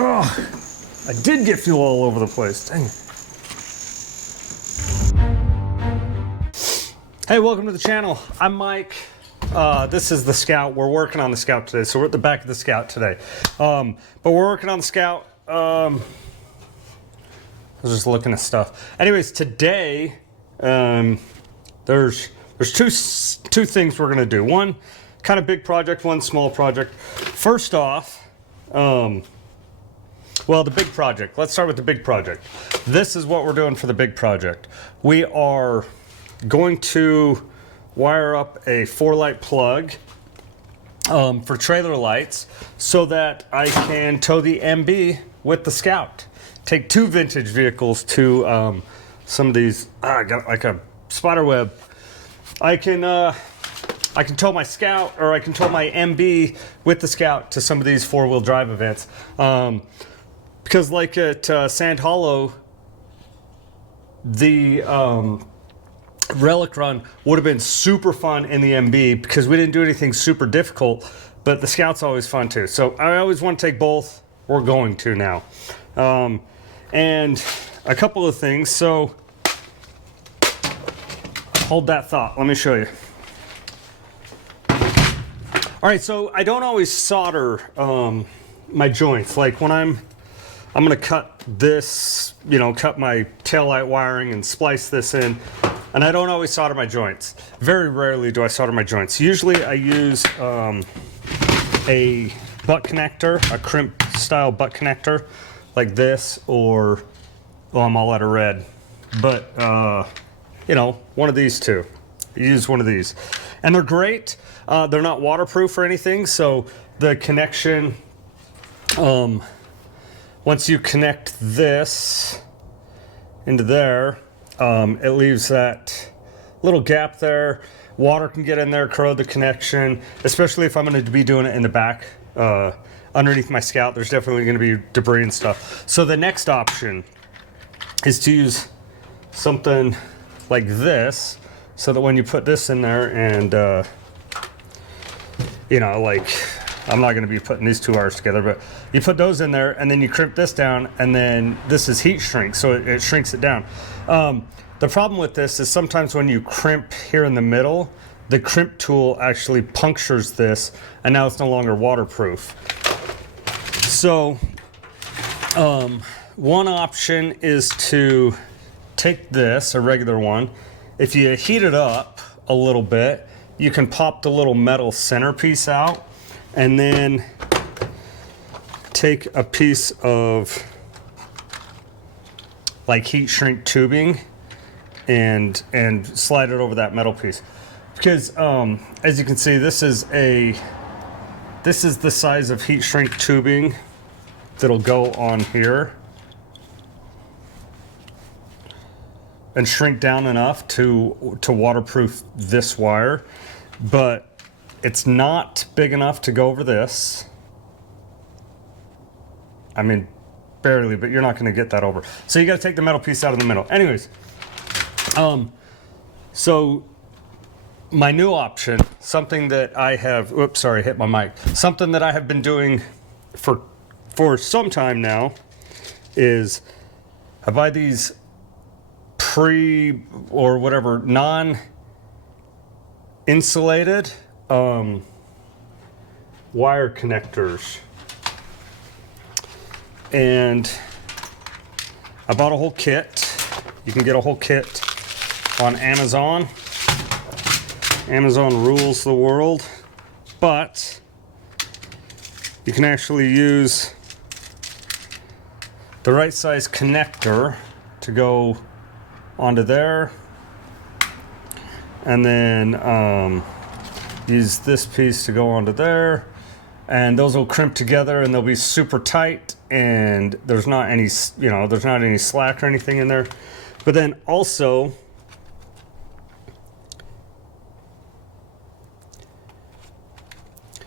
Oh, I did get fuel all over the place. Dang it. Hey, welcome to the channel. I'm Mike. This is the Scout. We're working on the Scout today, so we're at the back of the Scout today. But we're working on the Scout. I was just looking at stuff. Anyways, today there's two things we're gonna do. One kind of big project, one small project. First off, well, the big project. Let's start with the big project. This is what we're doing for the big project. We are going to wire up a 4-light plug for trailer lights so that I can tow the MB with the Scout. Take two vintage vehicles to some of these. I got like a spider web. I can tow my Scout, or I can tow my MB with the Scout to some of these 4-wheel drive events. Because like at Sand Hollow, the Relic Run would have been super fun in the MB because we didn't do anything super difficult, but the Scout's always fun too. So I always want to take both. We're going to now. And a couple of things. So hold that thought. Let me show you. All right, so I don't always solder my joints. Like when I'm going to cut this, cut my taillight wiring and splice this in, and I don't always solder my joints. Very rarely do I solder my joints. Usually I use a butt connector, a crimp style butt connector like this, or, well, I'm all out of red, but one of these two. Use one of these. And they're great. They're not waterproof or anything, so the connection, once you connect this into there, it leaves that little gap there. Water can get in there, corrode the connection, especially if I'm going to be doing it in the back. Underneath my Scout, there's definitely going to be debris and stuff. So the next option is to use something like this, so that when you put this in there and, I'm not going to be putting these two wires together, but you put those in there and then you crimp this down, and then this is heat shrink, so it shrinks it down. The problem with this is sometimes when you crimp here in the middle, the crimp tool actually punctures this, and now it's no longer waterproof. So one option is to take this, a regular one. If you heat it up a little bit, you can pop the little metal centerpiece out, and then take a piece of like heat shrink tubing and slide it over that metal piece. Because as you can see, this is the size of heat shrink tubing that'll go on here and shrink down enough to waterproof this wire, but it's not big enough to go over this. I mean, barely, but you're not going to get that over. So you got to take the metal piece out of the middle. Anyways, so my new option, something that I have, oops, sorry, hit my mic. Something that I have been doing for some time now is I buy these non-insulated wire connectors. And I bought a whole kit. You can get a whole kit on Amazon. Amazon rules the world, but you can actually use the right size connector to go onto there, and then use this piece to go onto there, and those will crimp together and they'll be super tight, and there's not any slack or anything in there. But then also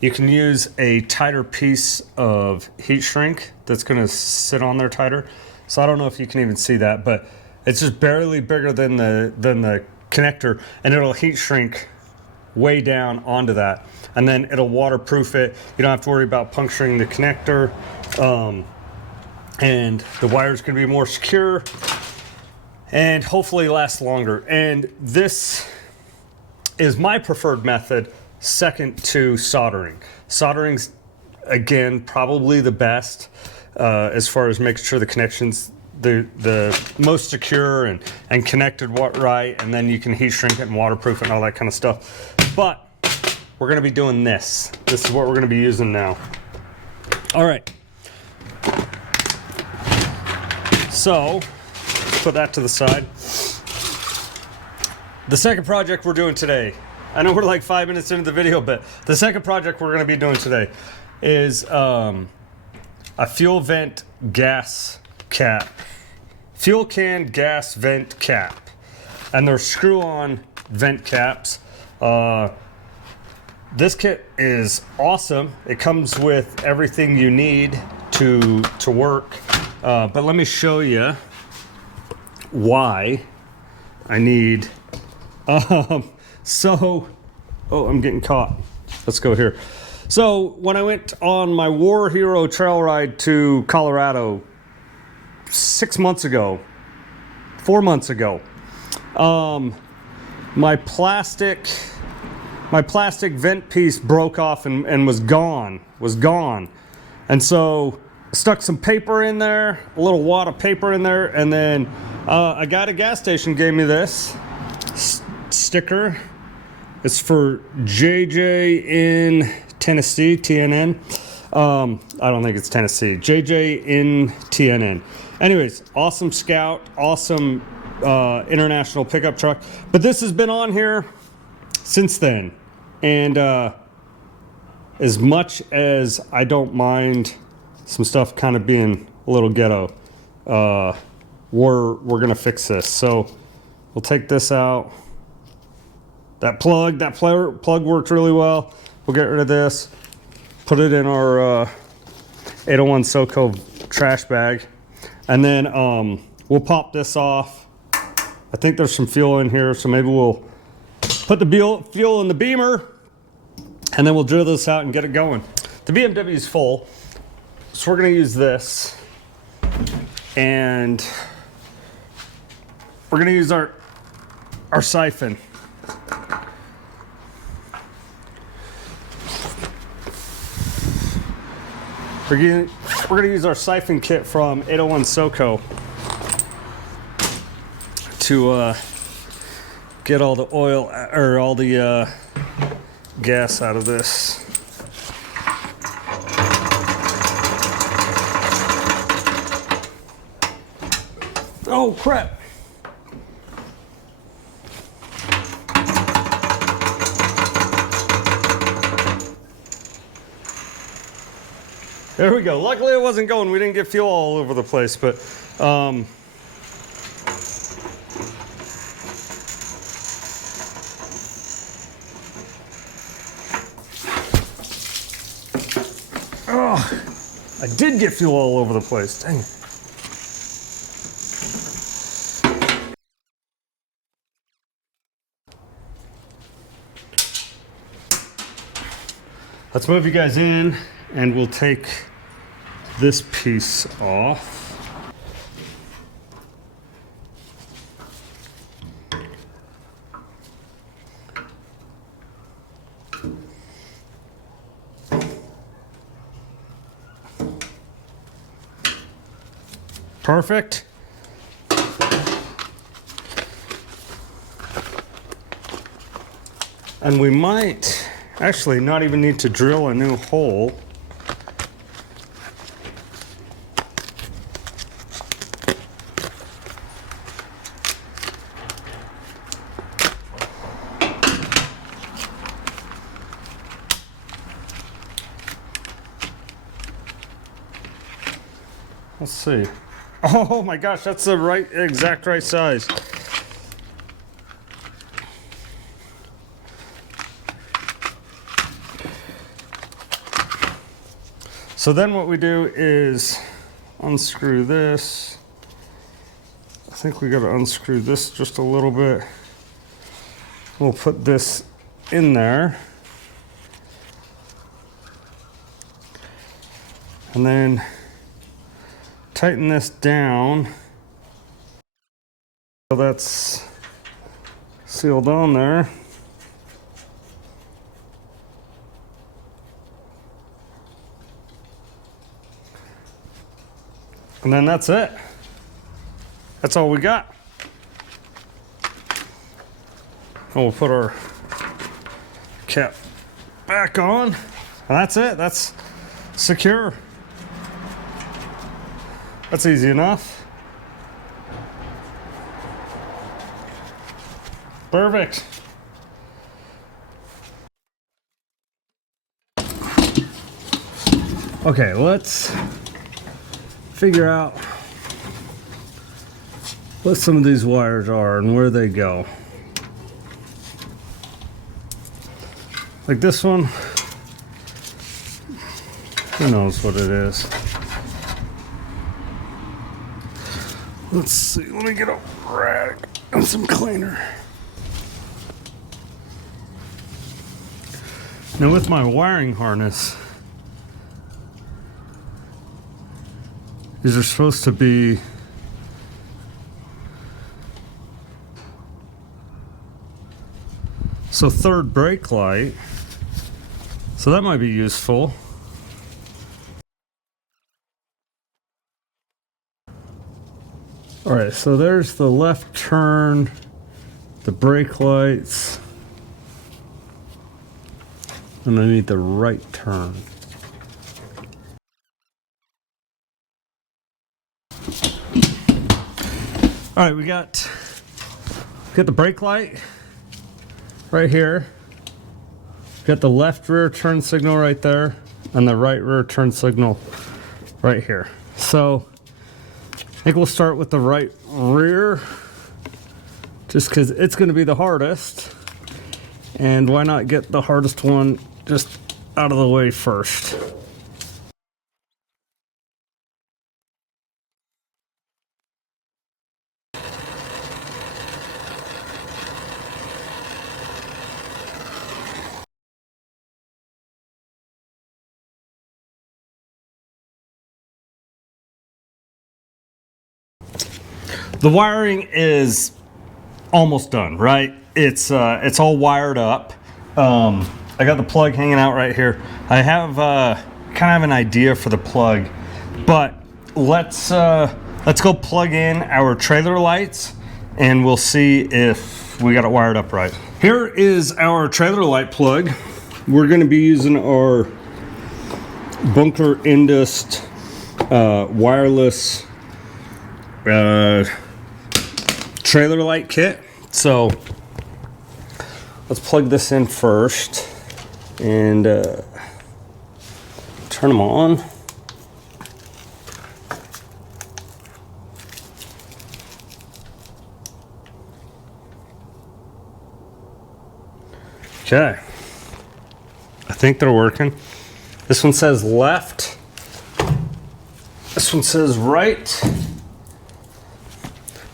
you can use a tighter piece of heat shrink that's going to sit on there tighter. So I don't know if you can even see that, but it's just barely bigger than the connector, and it'll heat shrink way down onto that, and then it'll waterproof it. You don't have to worry about puncturing the connector. and the wire's going to be more secure and hopefully last longer. And this is my preferred method, second to soldering. Soldering's, again, probably the best as far as making sure the connection's the most secure and connected right, and then you can heat shrink it and waterproof it and all that kind of stuff. But we're going to be doing this. This is what we're going to be using now. All right. So, let's put that to the side. The second project we're doing today, I know we're like 5 minutes into the video, but the second project we're going to be doing today is a fuel vent gas cap. Fuel can gas vent cap. And they're screw-on vent caps. This kit is awesome. It comes with everything you need to work. But let me show you why I need. Oh, I'm getting caught. Let's go here. So when I went on my War Hero trail ride to Colorado 4 months ago, my plastic vent piece broke off and was gone. And so I stuck some paper in there, a little wad of paper in there, and then a guy at a gas station gave me this sticker. It's for JJ in Tennessee, TNN. I don't think it's Tennessee. JJ in TNN. Anyways, awesome Scout, awesome international pickup truck. But this has been on here since then. And as much as I don't mind some stuff kind of being a little ghetto, we're gonna fix this. So we'll take this out. That plug worked really well. We'll get rid of this, put it in our 801 SoCo trash bag, and then we'll pop this off. I think there's some fuel in here, so maybe we'll put the fuel in the Beamer, and then we'll drill this out and get it going. The BMW is full, so we're gonna use this, and we're gonna use our siphon. We're gonna use our siphon kit from 801 SoCo to get all the oil or all the gas out of this. Oh crap! There we go. Luckily it wasn't going. We didn't get fuel all over the place, but I did get fuel all over the place. Dang it. Let's move you guys in, and we'll take this piece off. Perfect. And we might actually not even need to drill a new hole. Let's see. Oh my gosh, that's the exact right size. So then what we do is unscrew this. I think we got to unscrew this just a little bit. We'll put this in there. And then tighten this down. So that's sealed on there. And then that's it. That's all we got. And we'll put our cap back on. And that's it. That's secure. That's easy enough. Perfect. Okay, let's figure out what some of these wires are and where they go. Like this one, who knows what it is. Let's see, let me get a rag and some cleaner. Now with my wiring harness, these are supposed to be so third brake light, so that might be useful. All right, so there's the left turn, the brake lights, and I need the right turn. All right, we got the brake light right here. Got the left rear turn signal right there and the right rear turn signal right here. So I think we'll start with the right rear just because it's going to be the hardest. And why not get the hardest one just out of the way first? The wiring is almost done, right? It's all wired up. I got the plug hanging out right here. I have kind of have an idea for the plug, but let's go plug in our trailer lights and we'll see if we got it wired up right. Here is our trailer light plug. We're going to be using our Bunker Indust wireless trailer light kit. So let's plug this in first and turn them on. Okay, I think they're working. This one says left, this one says right.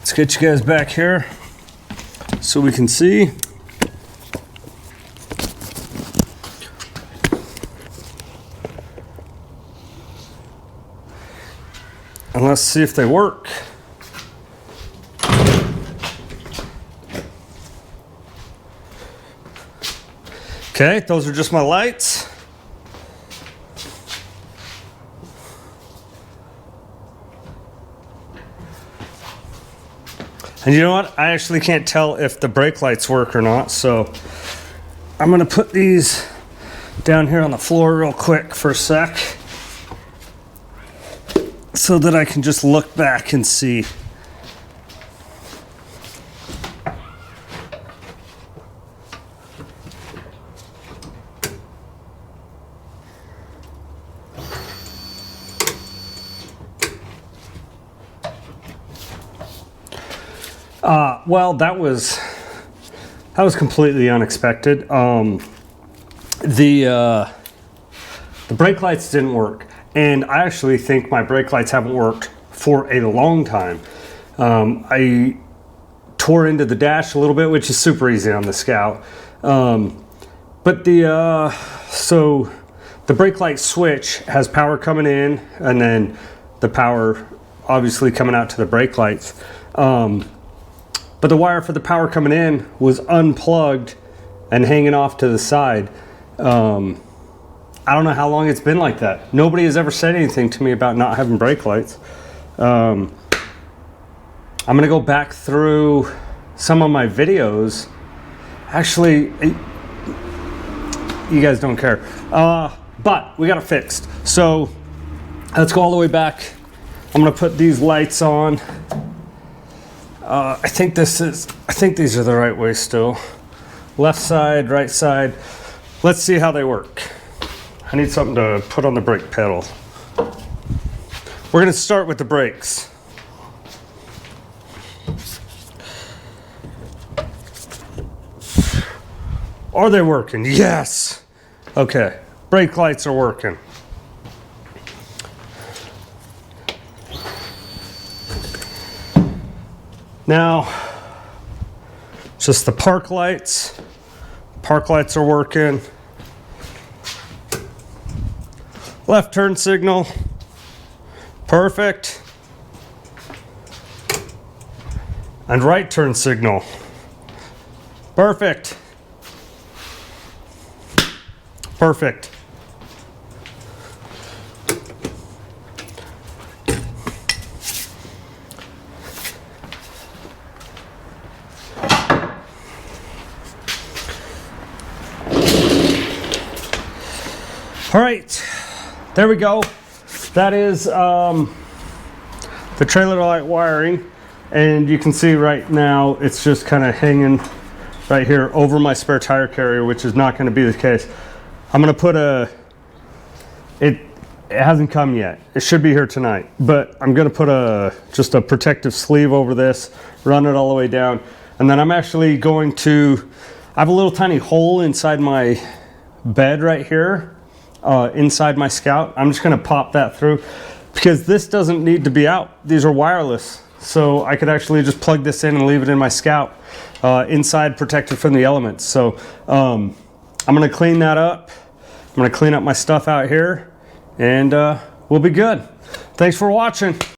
Let's get you guys back here so we can see. And let's see if they work. Okay, those are just my lights. And you know what? I actually can't tell if the brake lights work or not, so I'm gonna put these down here on the floor real quick for a sec so that I can just look back and see. Well, that was completely unexpected. The brake lights didn't work, and I actually think my brake lights haven't worked for a long time. I tore into the dash a little bit, which is super easy on the Scout. But so the brake light switch has power coming in, and then the power obviously coming out to the brake lights. But the wire for the power coming in was unplugged and hanging off to the side. I don't know how long it's been like that. Nobody has ever said anything to me about not having brake lights. I'm gonna go back through some of my videos. Actually, you guys don't care. But we got it fixed. So let's go all the way back. I'm gonna put these lights on. I think these are the right way still. Left side, right side. Let's see how they work. I need something to put on the brake pedal. We're gonna start with the brakes. Are they working? Yes. Okay, brake lights are working. Now, just the park lights. Park lights are working. Left turn signal. Perfect. And right turn signal. Perfect. Perfect. All right, there we go. That is the trailer light wiring, and you can see right now it's just kind of hanging right here over my spare tire carrier, which is not going to be the case. I'm going to put it hasn't come yet. It should be here tonight, but I'm going to put just a protective sleeve over this, run it all the way down, and then I'm actually going to, I have a little tiny hole inside my bed right here, inside my Scout. I'm just going to pop that through because this doesn't need to be out. These are wireless, so I could actually just plug this in and leave it in my Scout, inside, protected from the elements. So I'm going to clean that up. I'm going to clean up my stuff out here, and we'll be good. Thanks for watching.